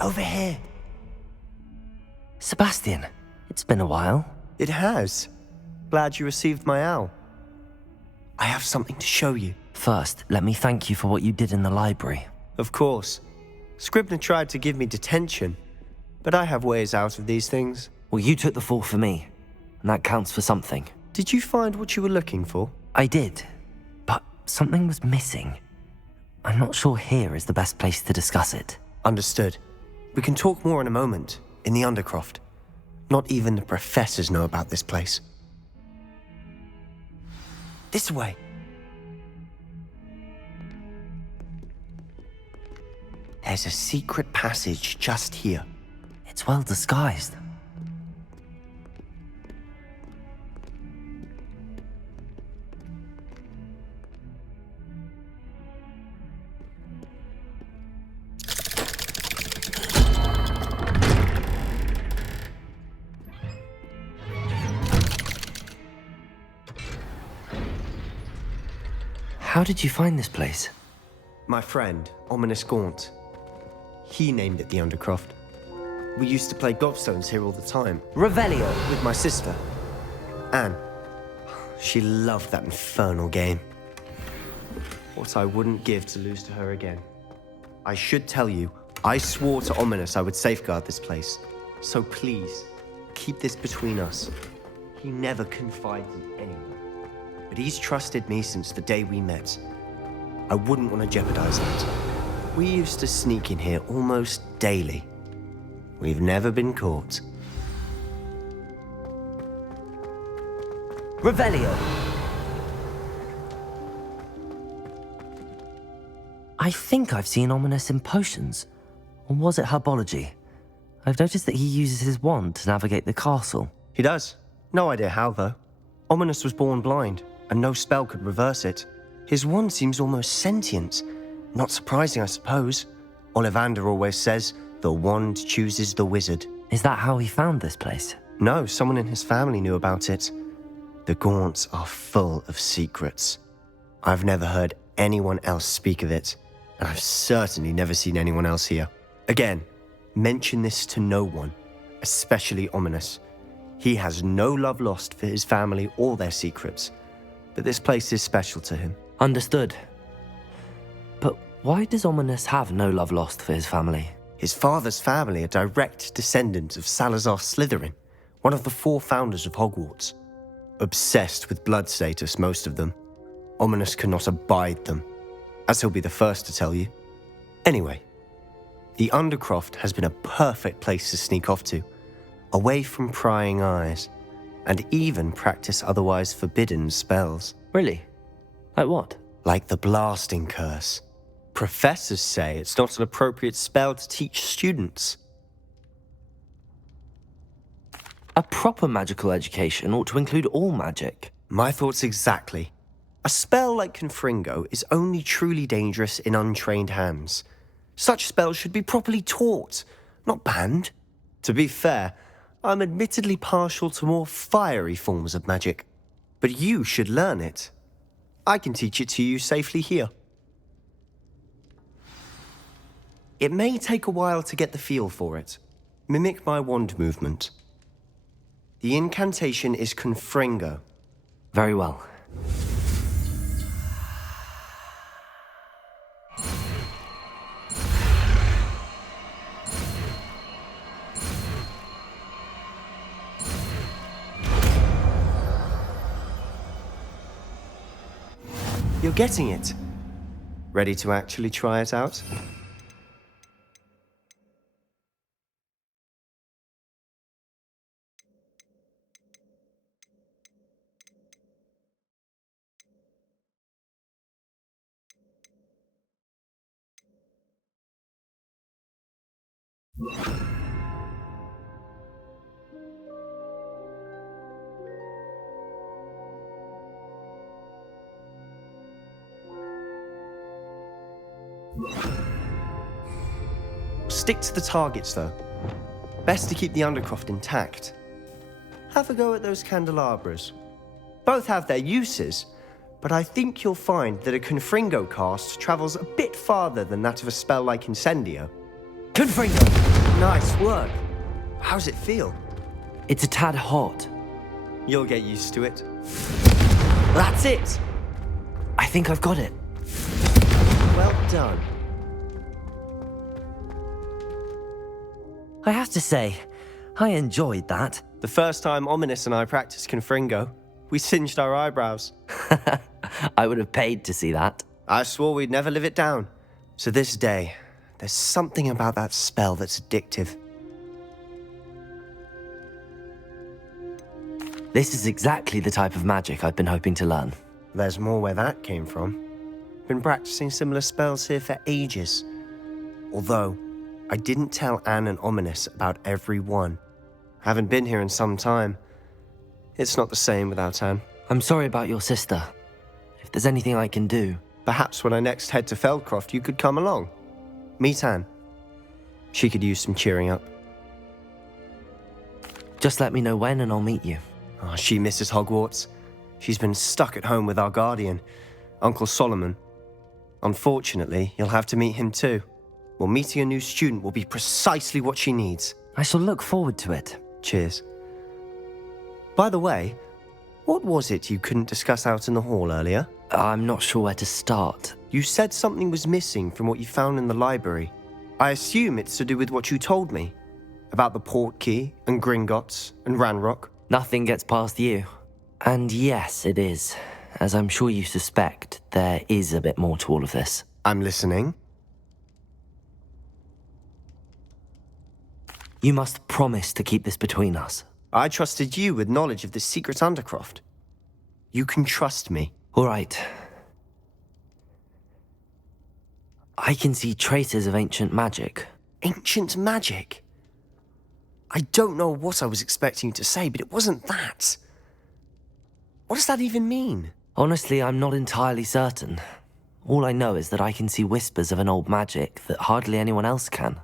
Over here. Sebastian, it's been a while. It has. Glad you received my owl. I have something to show you. First, let me thank you for what you did in the library. Of course. Scribner tried to give me detention, but I have ways out of these things. Well, you took the fall for me, and that counts for something. Did you find what you were looking for? I did, but something was missing. I'm not sure here is the best place to discuss it. Understood. We can talk more in a moment, in the Undercroft. Not even the professors know about this place. This way. There's a secret passage just here. It's well disguised. How did you find this place? My friend, Ominous Gaunt. He named it the Undercroft. We used to play gobstones here all the time. Revelio! With my sister, Anne. She loved that infernal game. What I wouldn't give to lose to her again. I should tell you, I swore to Ominous I would safeguard this place. So please, keep this between us. He never confided in anyone. But he's trusted me since the day we met. I wouldn't want to jeopardize that. We used to sneak in here almost daily. We've never been caught. Revelio! I think I've seen Ominous in potions. Or was it herbology? I've noticed that he uses his wand to navigate the castle. He does. No idea how, though. Ominous was born blind, and no spell could reverse it. His wand seems almost sentient. Not surprising, I suppose. Ollivander always says, the wand chooses the wizard. Is that how he found this place? No, someone in his family knew about it. The Gaunts are full of secrets. I've never heard anyone else speak of it, and I've certainly never seen anyone else here. Again, mention this to no one, especially Ominous. He has no love lost for his family or their secrets, but this place is special to him. Understood. But why does Ominous have no love lost for his family? His father's family are direct descendants of Salazar Slytherin, one of the 4 founders of Hogwarts. Obsessed with blood status, most of them. Ominous cannot abide them, as he'll be the first to tell you. Anyway, the Undercroft has been a perfect place to sneak off to, away from prying eyes, and even practice otherwise forbidden spells. Really? Like what? Like the blasting curse. Professors say it's not an appropriate spell to teach students. A proper magical education ought to include all magic. My thoughts exactly. A spell like Confringo is only truly dangerous in untrained hands. Such spells should be properly taught, not banned. To be fair, I'm admittedly partial to more fiery forms of magic. But you should learn it. I can teach it to you safely here. It may take a while to get the feel for it. Mimic my wand movement. The incantation is Confringo. Very well. You're getting it. Ready to actually try it out? Stick to the targets, though. Best to keep the Undercroft intact. Have a go at those candelabras. Both have their uses, but I think you'll find that a Confringo cast travels a bit farther than that of a spell like Incendio. Confringo! Nice work. How's it feel? It's a tad hot. You'll get used to it. That's it! I think I've got it. Well done. I have to say, I enjoyed that. The first time Ominous and I practiced Confringo, we singed our eyebrows. I would have paid to see that. I swore we'd never live it down. To this day, there's something about that spell that's addictive. This is exactly the type of magic I've been hoping to learn. There's more where that came from. Been practicing similar spells here for ages. Although, I didn't tell Anne and Ominous about every one. Haven't been here in some time. It's not the same without Anne. I'm sorry about your sister. If there's anything I can do... Perhaps when I next head to Feldcroft, you could come along. Meet Anne. She could use some cheering up. Just let me know when and I'll meet you. Oh, she misses Hogwarts. She's been stuck at home with our guardian, Uncle Solomon. Unfortunately, you'll have to meet him too. Well, meeting a new student will be precisely what she needs. I shall look forward to it. Cheers. By the way, what was it you couldn't discuss out in the hall earlier? I'm not sure where to start. You said something was missing from what you found in the library. I assume it's to do with what you told me. About the port key, and Gringotts, and Ranrock. Nothing gets past you. And yes, it is. As I'm sure you suspect, there is a bit more to all of this. I'm listening. You must promise to keep this between us. I trusted you with knowledge of the secret Undercroft. You can trust me. All right. I can see traces of ancient magic. Ancient magic? I don't know what I was expecting you to say, but it wasn't that. What does that even mean? Honestly, I'm not entirely certain. All I know is that I can see whispers of an old magic that hardly anyone else can.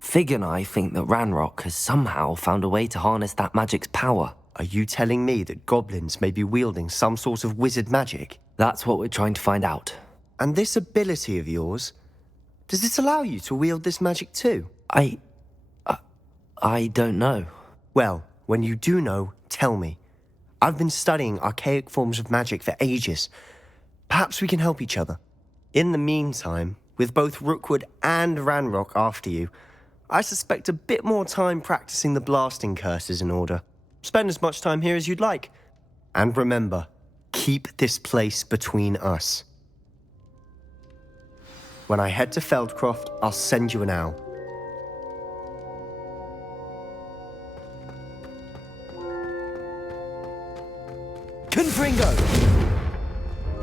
Fig and I think that Ranrock has somehow found a way to harness that magic's power. Are you telling me that goblins may be wielding some sort of wizard magic? That's what we're trying to find out. And this ability of yours, does it allow you to wield this magic too? I don't know. Well, when you do know, tell me. I've been studying archaic forms of magic for ages. Perhaps we can help each other. In the meantime, with both Rookwood and Ranrock after you, I suspect a bit more time practicing the blasting curse is in order. Spend as much time here as you'd like. And remember, keep this place between us. When I head to Feldcroft, I'll send you an owl. Confringo!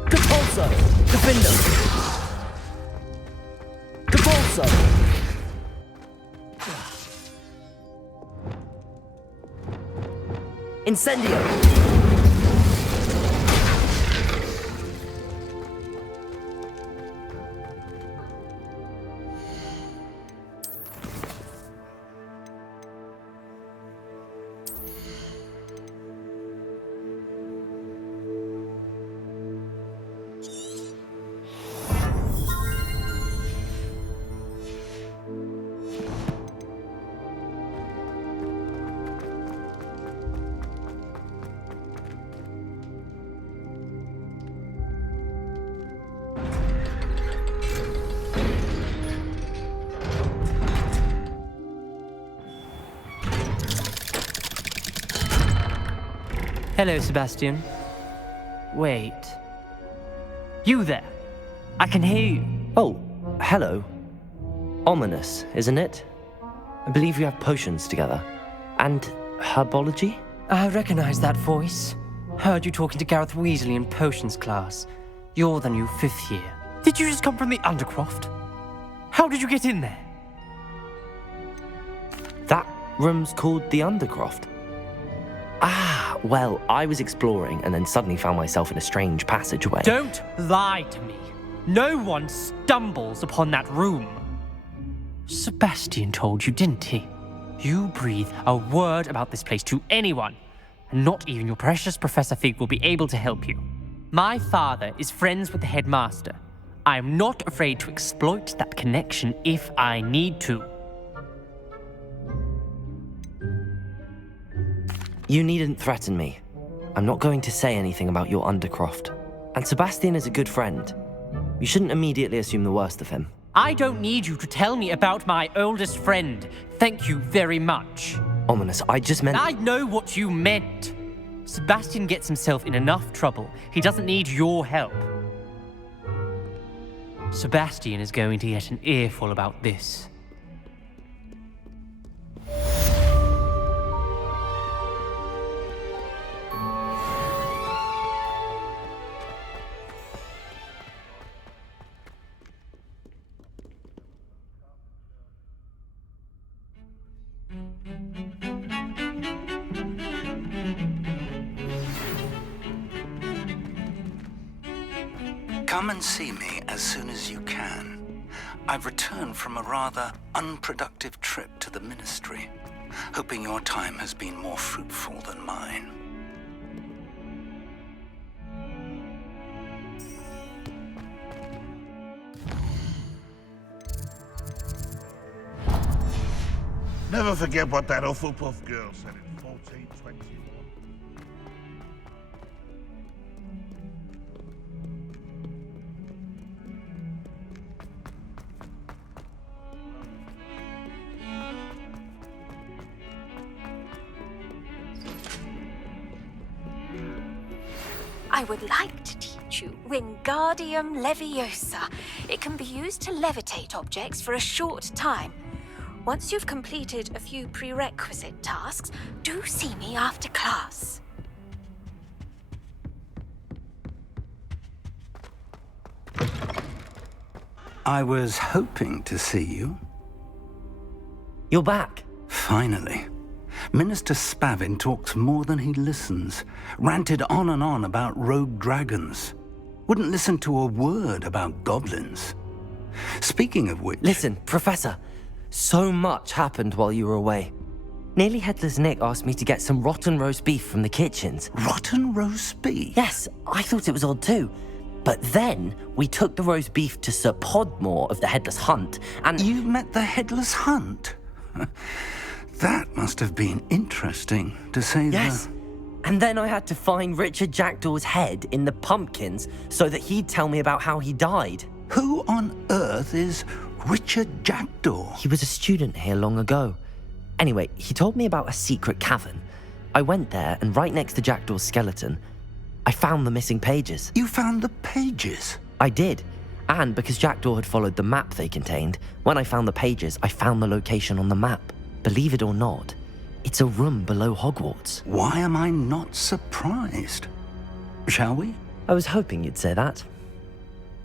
Capulso! Defendo! Capulso! Incendio! Hello, Sebastian. Wait. You there? I can hear you. Oh, hello. Ominous, isn't it? I believe we have potions together. And herbology? I recognize that voice. Heard you talking to Gareth Weasley in potions class. You're the new 5th year. Did you just come from the Undercroft? How did you get in there? That room's called the Undercroft. Ah, well, I was exploring and then suddenly found myself in a strange passageway. Don't lie to me. No one stumbles upon that room. Sebastian told you, didn't he? You breathe a word about this place to anyone, and not even your precious Professor Fig will be able to help you. My father is friends with the headmaster. I am not afraid to exploit that connection if I need to. You needn't threaten me. I'm not going to say anything about your Undercroft. And Sebastian is a good friend. You shouldn't immediately assume the worst of him. I don't need you to tell me about my oldest friend. Thank you very much. Ominous, I just meant... I know what you meant. Sebastian gets himself in enough trouble. He doesn't need your help. Sebastian is going to get an earful about this. Come and see me as soon as you can. I've returned from a rather unproductive trip to the Ministry, hoping your time has been more fruitful than mine. Never forget what that Hufflepuff girl said in 1421. I would like to teach you Wingardium Leviosa. It can be used to levitate objects for a short time. Once you've completed a few prerequisite tasks, do see me after class. I was hoping to see you. You're back. Finally. Minister Spavin talks more than he listens. Ranted on and on about rogue dragons. Wouldn't listen to a word about goblins. Speaking of which... Listen, Professor. So much happened while you were away. Nearly Headless Nick asked me to get some rotten roast beef from the kitchens. Rotten roast beef? Yes, I thought it was odd too. But then we took the roast beef to Sir Podmore of the Headless Hunt, and... You met the Headless Hunt? That must have been interesting, to say Yes. And then I had to find Richard Jackdaw's head in the pumpkins so that he'd tell me about how he died. Who on earth is Richard Jackdaw? He was a student here long ago. Anyway, he told me about a secret cavern. I went there, and right next to Jackdaw's skeleton, I found the missing pages. You found the pages? I did. And because Jackdaw had followed the map they contained, when I found the pages, I found the location on the map. Believe it or not, it's a room below Hogwarts. Why am I not surprised? Shall we? I was hoping you'd say that.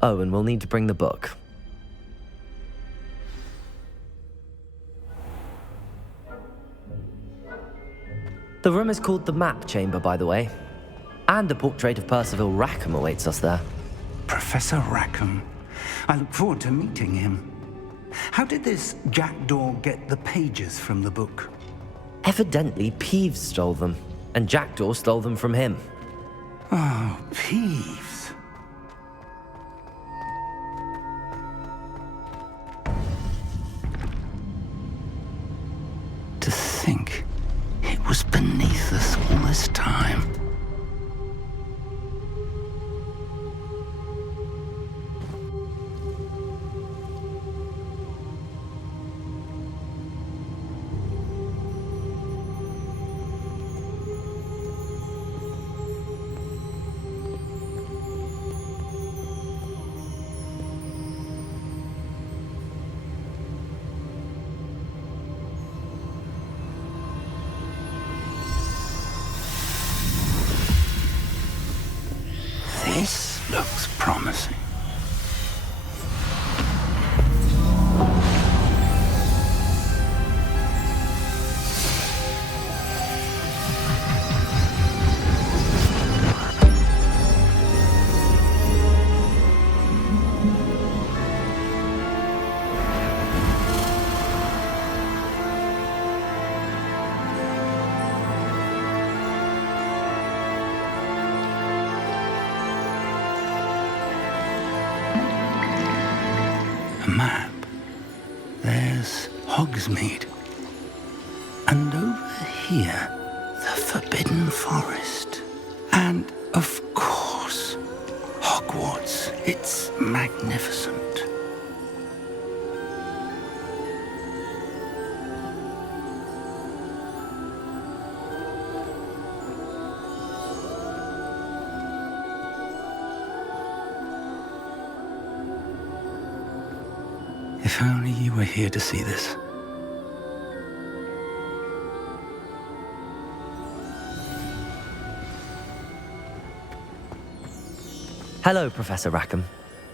Oh, and we'll need to bring the book. The room is called the Map Chamber, by the way. And a portrait of Percival Rackham awaits us there. Professor Rackham. I look forward to meeting him. How did this Jackdaw get the pages from the book? Evidently, Peeves stole them, and Jackdaw stole them from him. Oh, Peeves. To think it was beneath us all this time. This looks promising. Map. There's Hogsmeade. And over here, The Forbidden Forest. And, of course, Hogwarts. It's magnificent. If only you were here to see this. Hello, Professor Rackham.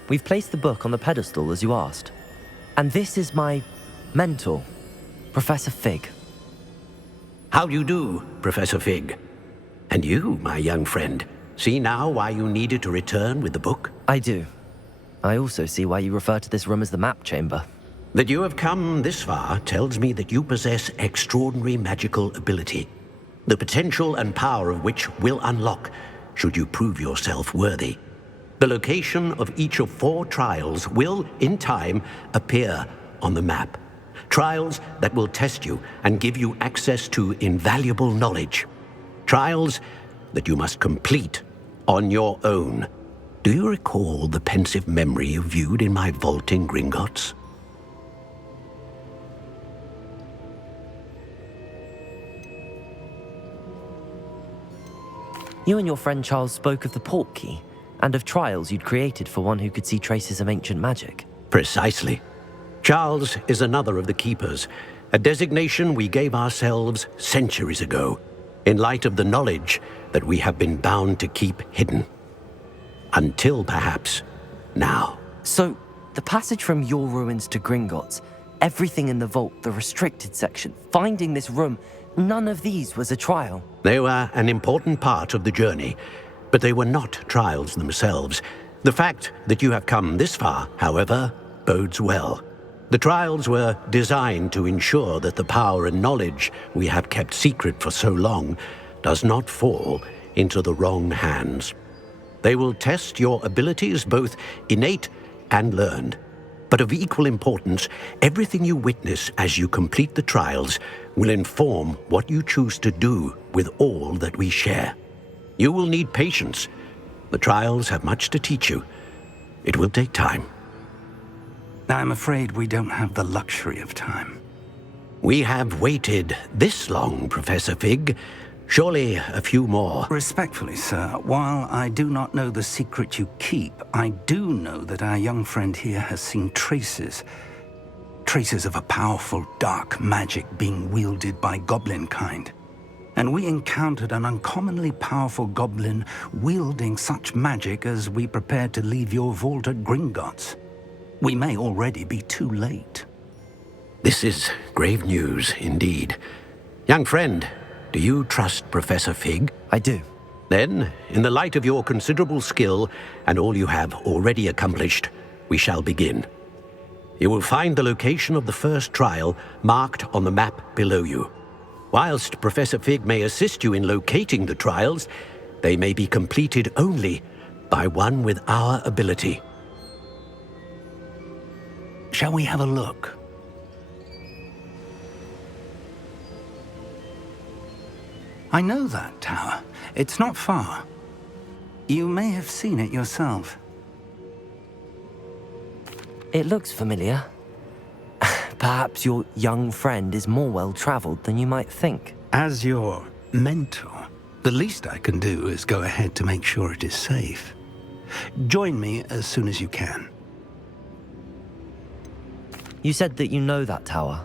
We've placed the book on the pedestal as you asked. And this is my mentor, Professor Fig. How do you do, Professor Fig? And you, my young friend, see now why you needed to return with the book? I do. I also see why you refer to this room as the map chamber. That you have come this far tells me that you possess extraordinary magical ability, the potential and power of which will unlock should you prove yourself worthy. The location of each of 4 trials will, in time, appear on the map. Trials that will test you and give you access to invaluable knowledge. Trials that you must complete on your own. Do you recall the pensive memory you viewed in my vault in Gringotts? You and your friend Charles spoke of the port key, and of trials you'd created for one who could see traces of ancient magic. Precisely. Charles is another of the Keepers, a designation we gave ourselves centuries ago, in light of the knowledge that we have been bound to keep hidden. Until perhaps now. So, the passage from your ruins to Gringotts, everything in the vault, the restricted section, finding this room, none of these was a trial. They were an important part of the journey, but they were not trials themselves. The fact that you have come this far, however, bodes well. The trials were designed to ensure that the power and knowledge we have kept secret for so long does not fall into the wrong hands. They will test your abilities, both innate and learned. But of equal importance, everything you witness as you complete the trials will inform what you choose to do with all that we share. You will need patience. The trials have much to teach you. It will take time. I'm afraid we don't have the luxury of time. We have waited this long, Professor Fig. Surely a few more. Respectfully, sir, while I do not know the secret you keep, I do know that our young friend here has seen traces of a powerful dark magic being wielded by goblin kind. And we encountered an uncommonly powerful goblin wielding such magic as we prepared to leave your vault at Gringotts. We may already be too late. This is grave news indeed. Young friend, do you trust Professor Fig? I do. Then, in the light of your considerable skill and all you have already accomplished, we shall begin. You will find the location of the first trial marked on the map below you. Whilst Professor Fig may assist you in locating the trials, they may be completed only by one with our ability. Shall we have a look? I know that tower. It's not far. You may have seen it yourself. It looks familiar. Perhaps your young friend is more well-traveled than you might think. As your mentor, the least I can do is go ahead to make sure it is safe. Join me as soon as you can. You said that you know that tower.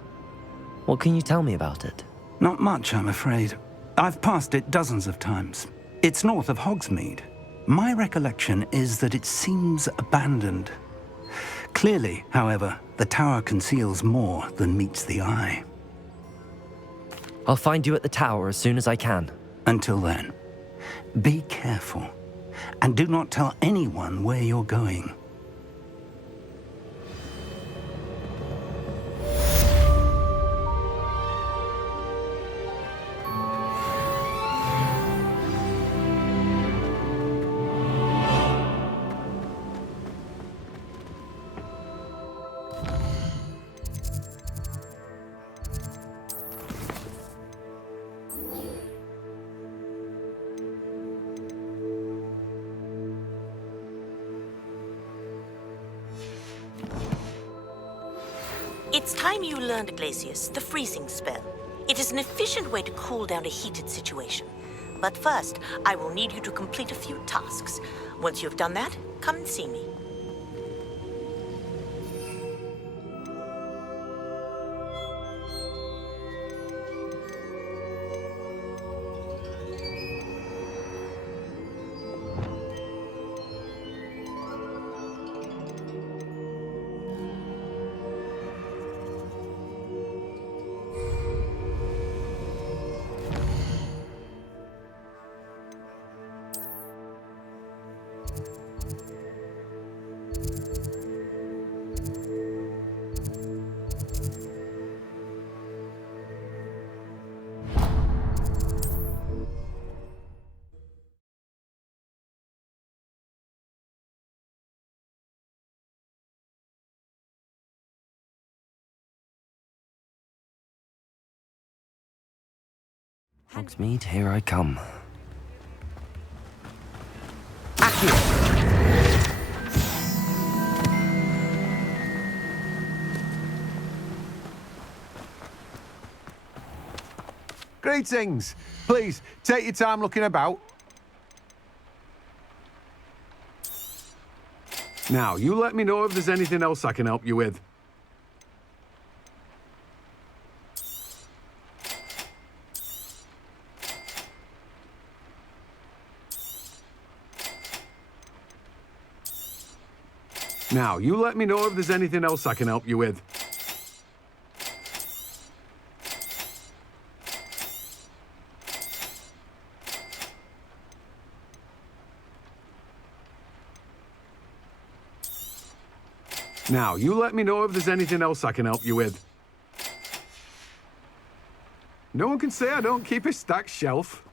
What can you tell me about it? Not much, I'm afraid. I've passed it dozens of times. It's north of Hogsmeade. My recollection is that it seems abandoned. Clearly, however, the tower conceals more than meets the eye. I'll find you at the tower as soon as I can. Until then, be careful, and do not tell anyone where you're going. It's time you learned, Glacius, the freezing spell. It is an efficient way to cool down a heated situation. But first, I will need you to complete a few tasks. Once you've done that, come and see me. Hogsmeade, here I come. Greetings! Please, take your time looking about. Now, you let me know if there's anything else I can help you with. Now, you let me know if there's anything else I can help you with. Now, you let me know if there's anything else I can help you with. No one can say I don't keep a stacked shelf.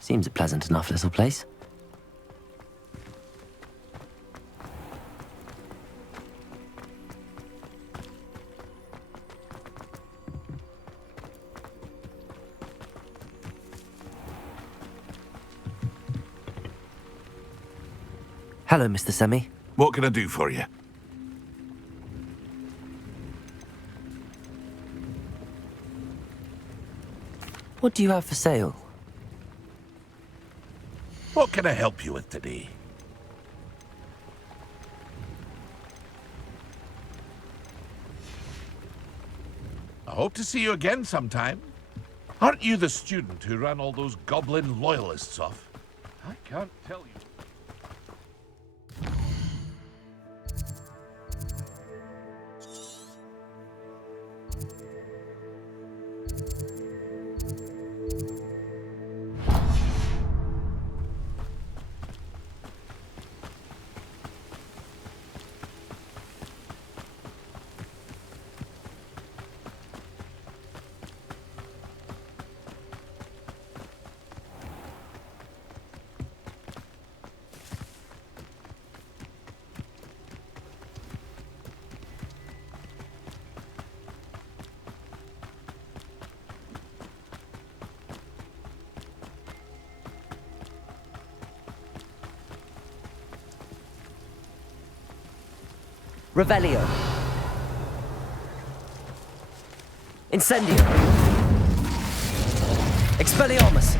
Seems a pleasant enough little place. Hello, Mr. Semi. What can I do for you? What do you have for sale? What can I help you with today? I hope to see you again sometime. Aren't you the student who ran all those goblin loyalists off? I can't tell you. Revelio. Incendio. Expelliarmus.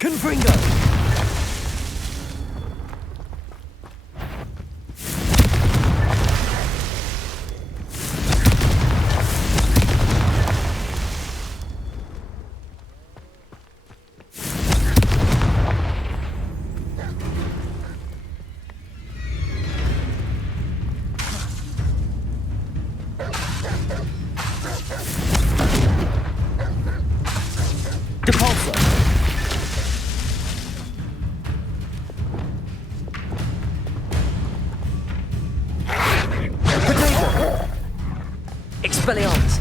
Confringo. Depulso. Potato. Expelliarmus.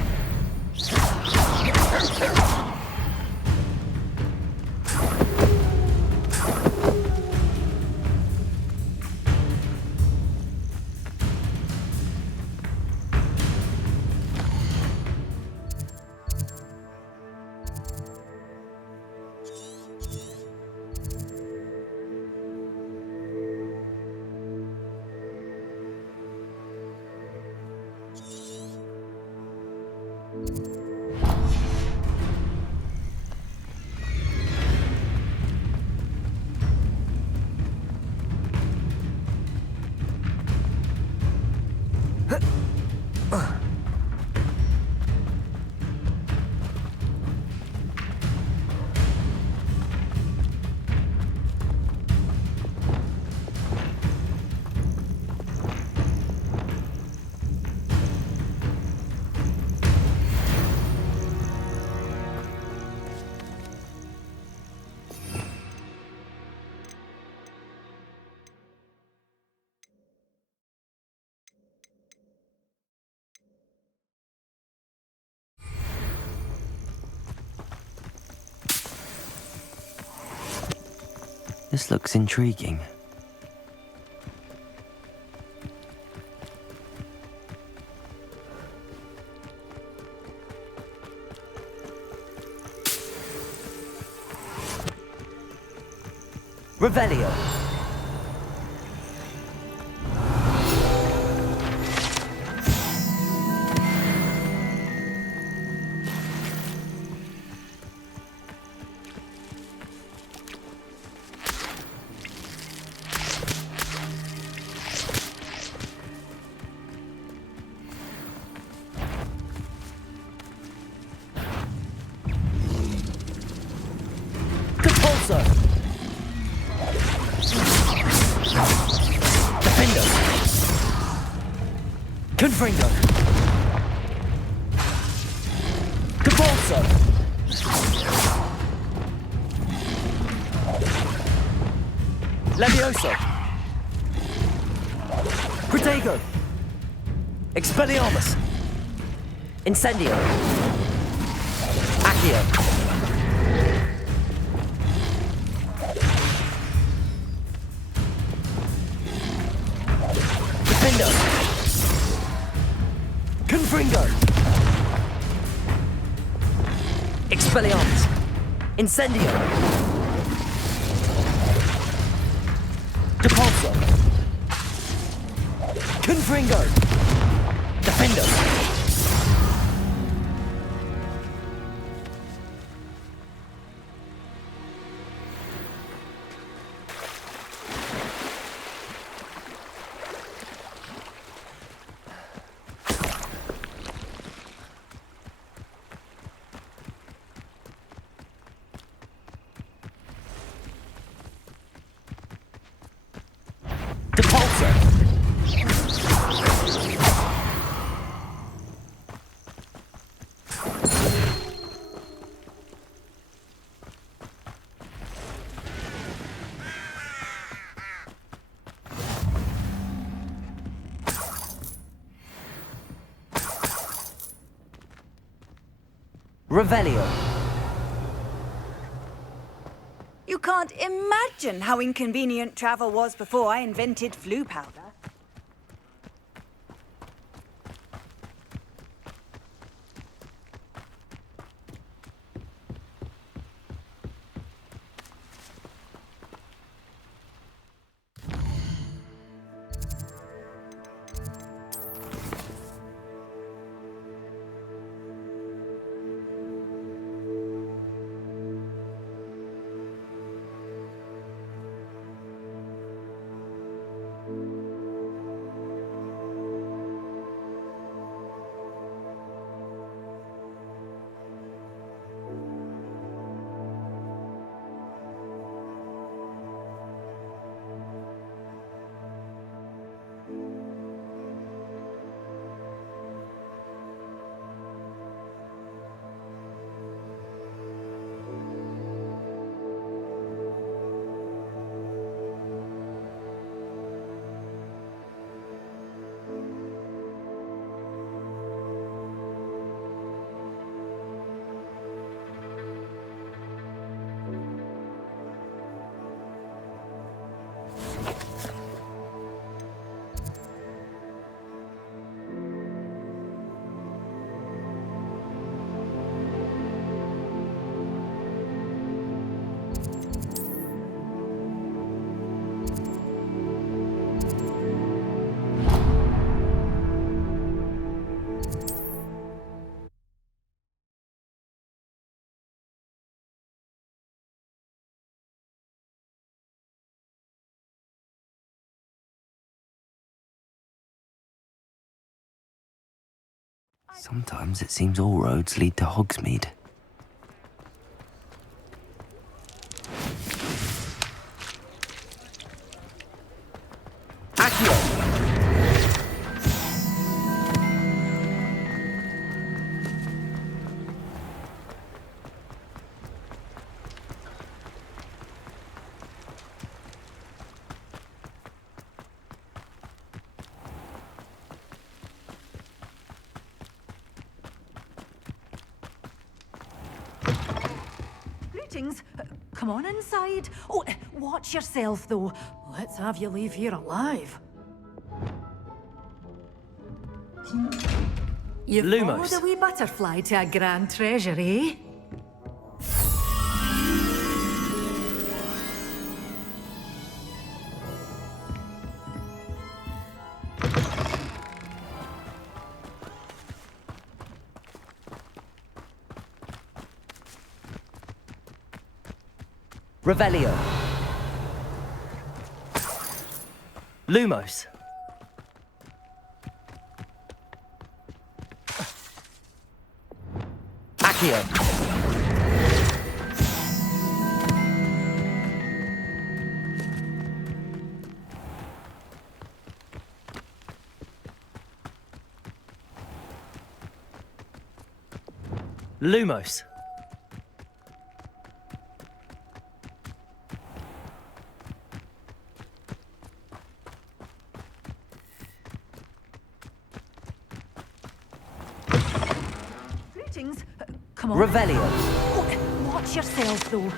This looks intriguing. Revelio. Compulso. Defendo. Confringo. Compulso. Levioso. Protego. Expelliarmus. Incendio. Accio. Defendo. Confringo. Expelliarmus. Incendio. Depulso. Confringo. Defendo. Depulso. Revelio. You can't imagine how inconvenient travel was before I invented flu powder. Sometimes it seems all roads lead to Hogsmeade. Accio! Greetings. Come on inside. Oh, watch yourself, though. Let's have you leave here alive. You Lumos. followed a wee butterfly to a grand treasure, eh? Revelio. Lumos. Accio. Lumos. Greetings. Come come on. Revelio. Oh, watch yourself, though.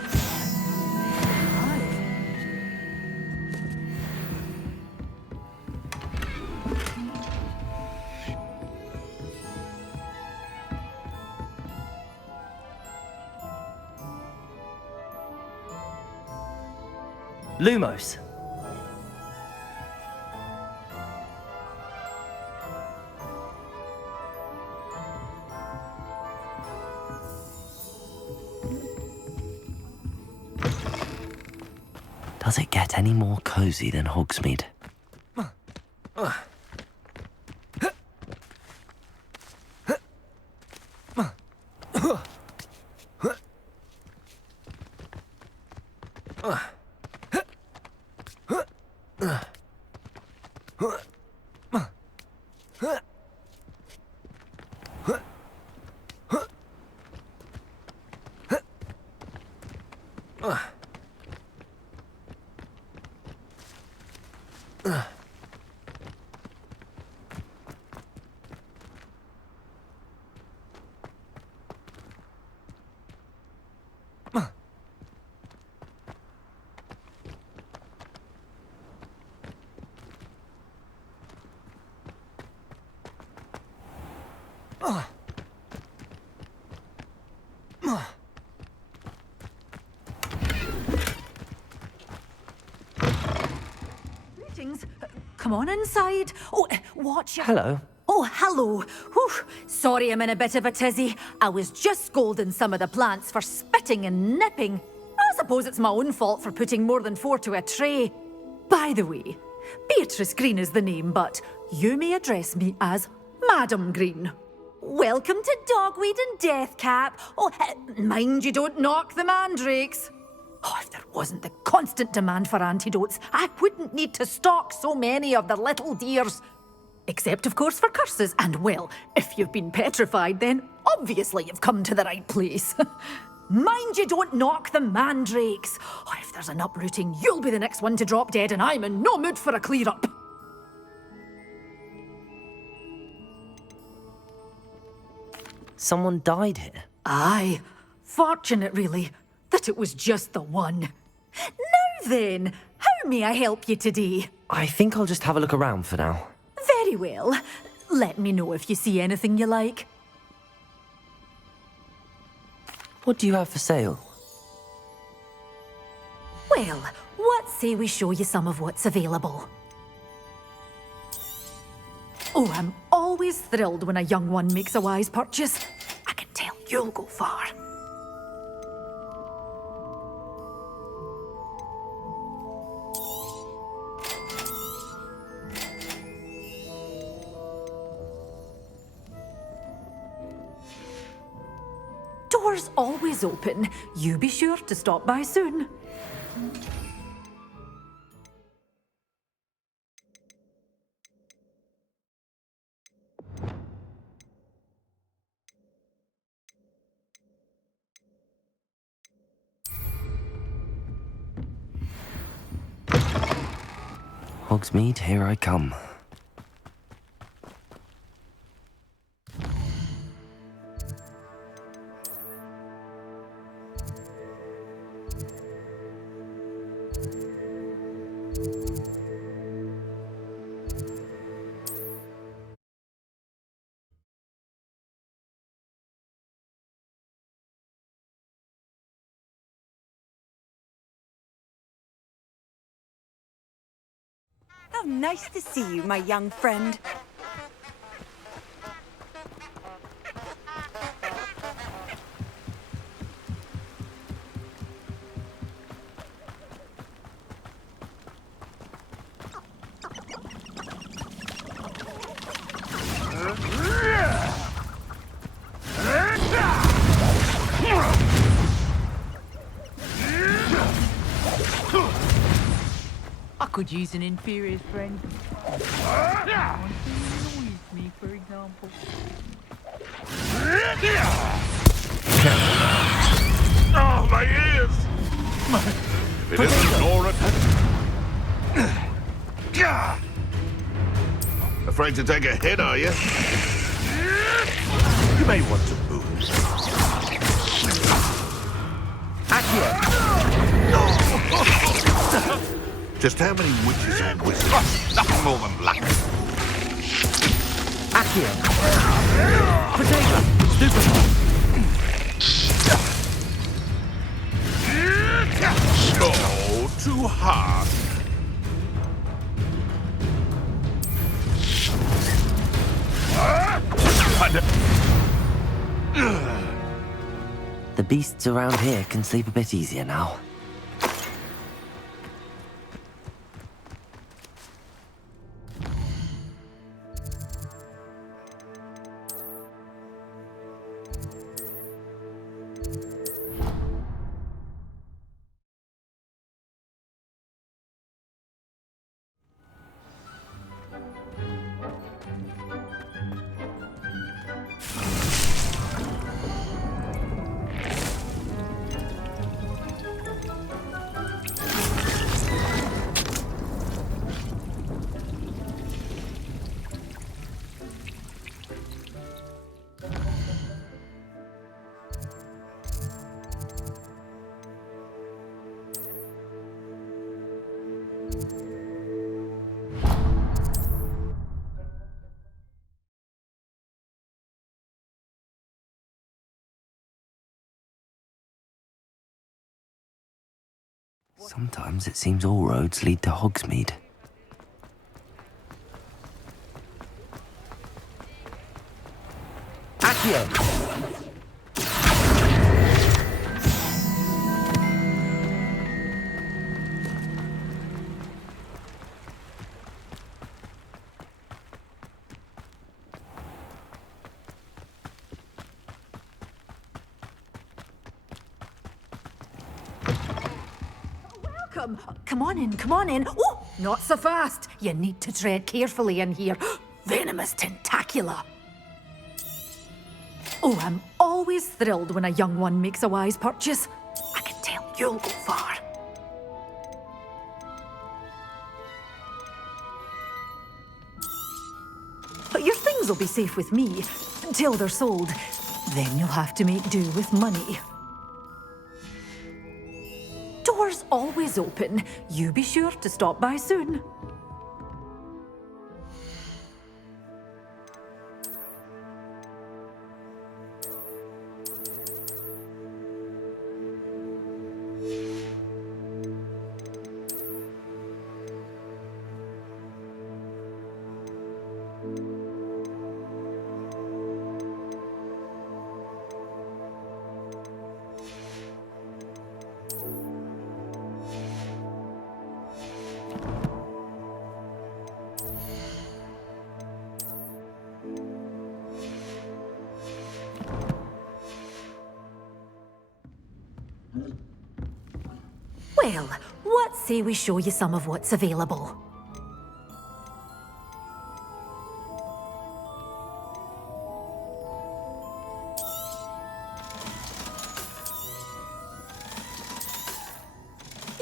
Lumos. Does it get any more cozy than Hogsmeade? Greetings. Come on inside. Oh, watch your... Hello. Oh, hello. Whew. Sorry I'm in a bit of a tizzy. I was just scolding some of the plants for spitting and nipping. I suppose it's my own fault for putting more than 4 to a tray. By the way, Beatrice Green is the name, but you may address me as Madam Green. Welcome to Dogweed and Deathcap. Oh, mind you don't knock the mandrakes. Oh, if there wasn't the constant demand for antidotes, I wouldn't need to stock so many of the little dears. Except, of course, for curses. And, well, if you've been petrified, then obviously you've come to the right place. Mind you don't knock the mandrakes. Oh, if there's an uprooting, you'll be the next one to drop dead, and I'm in no mood for a clear-up. Someone died here. Aye. Fortunate, really, that it was just the one. Now then, how may I help you today? I think I'll just have a look around for now. Very well. Let me know if you see anything you like. What do you have for sale? Well, what say we show you some of what's available? Oh, I'm always thrilled when a young one makes a wise purchase. I can tell you'll go far. Doors always open. You be sure to stop by soon. Hogsmeade, here I come. How nice to see you, my young friend. I could use an inferior friend. One who annoys me, for example. Oh, my ears! It isn't Nora. Afraid to take a hit, are you? You may want to move. Just how many witches and wizards? Nothing more than luck. Accio! Potato! Stupid! Oh, too hard. The beasts around here can sleep a bit easier now. Sometimes it seems all roads lead to Hogsmeade. Accio! Come on in, come on in. Oh, not so fast. You need to tread carefully in here. Venomous tentacula. Oh, I'm always thrilled when a young one makes a wise purchase. I can tell you'll go far. But your things will be safe with me until they're sold. Then you'll have to make do with money. Doors always open. You be sure to stop by soon. Well, what say we show you some of what's available?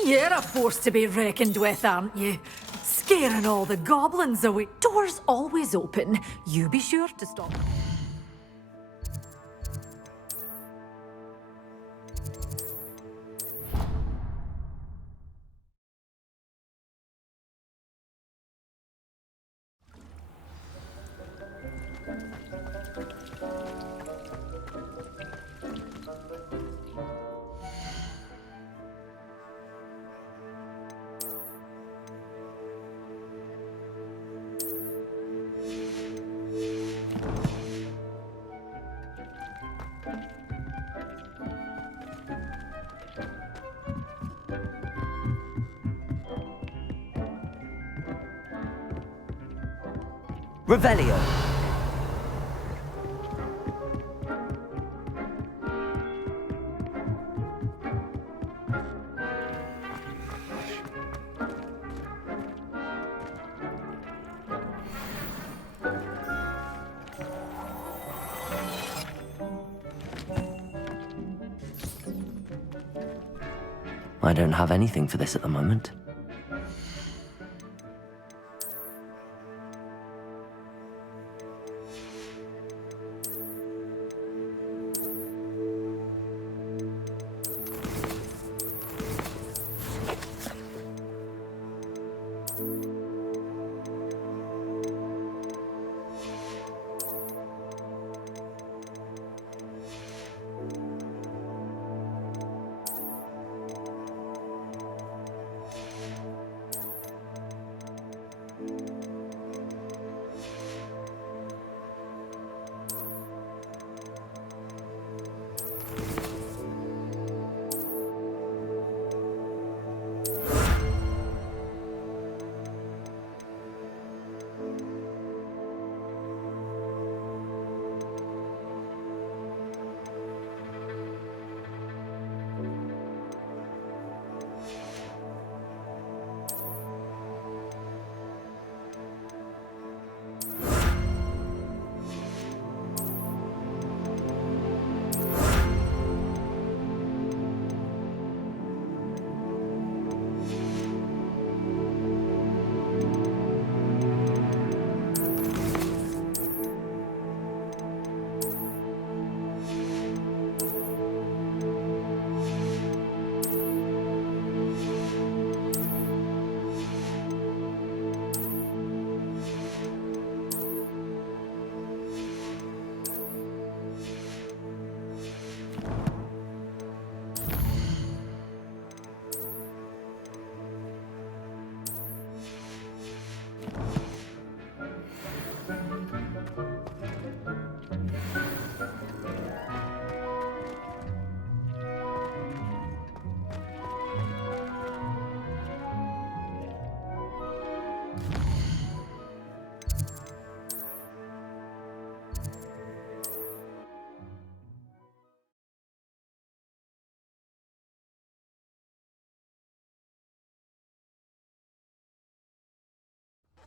You're a force to be reckoned with, aren't you? Scaring all the goblins away. Doors always open. You be sure to stop. Revelio. I don't have anything for this at the moment.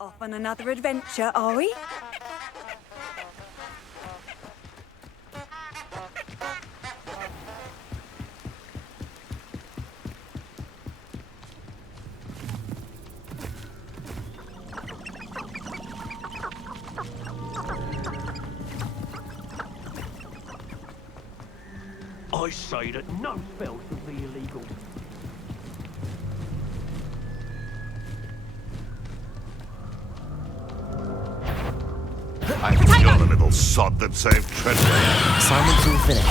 Off on another adventure, are we? I say that no spell should be illegal. You're the little sod that saved Treadway. Assignment's all finished.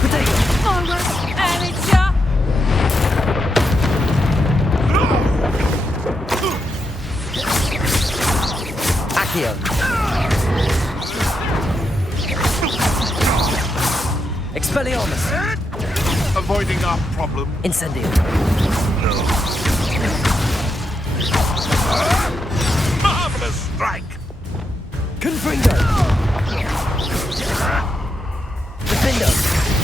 Potato! Forward, amateur! Accio! Expelliarmus! Avoiding our problem. Incendio! Marvelous strike! Confringo! Defendo!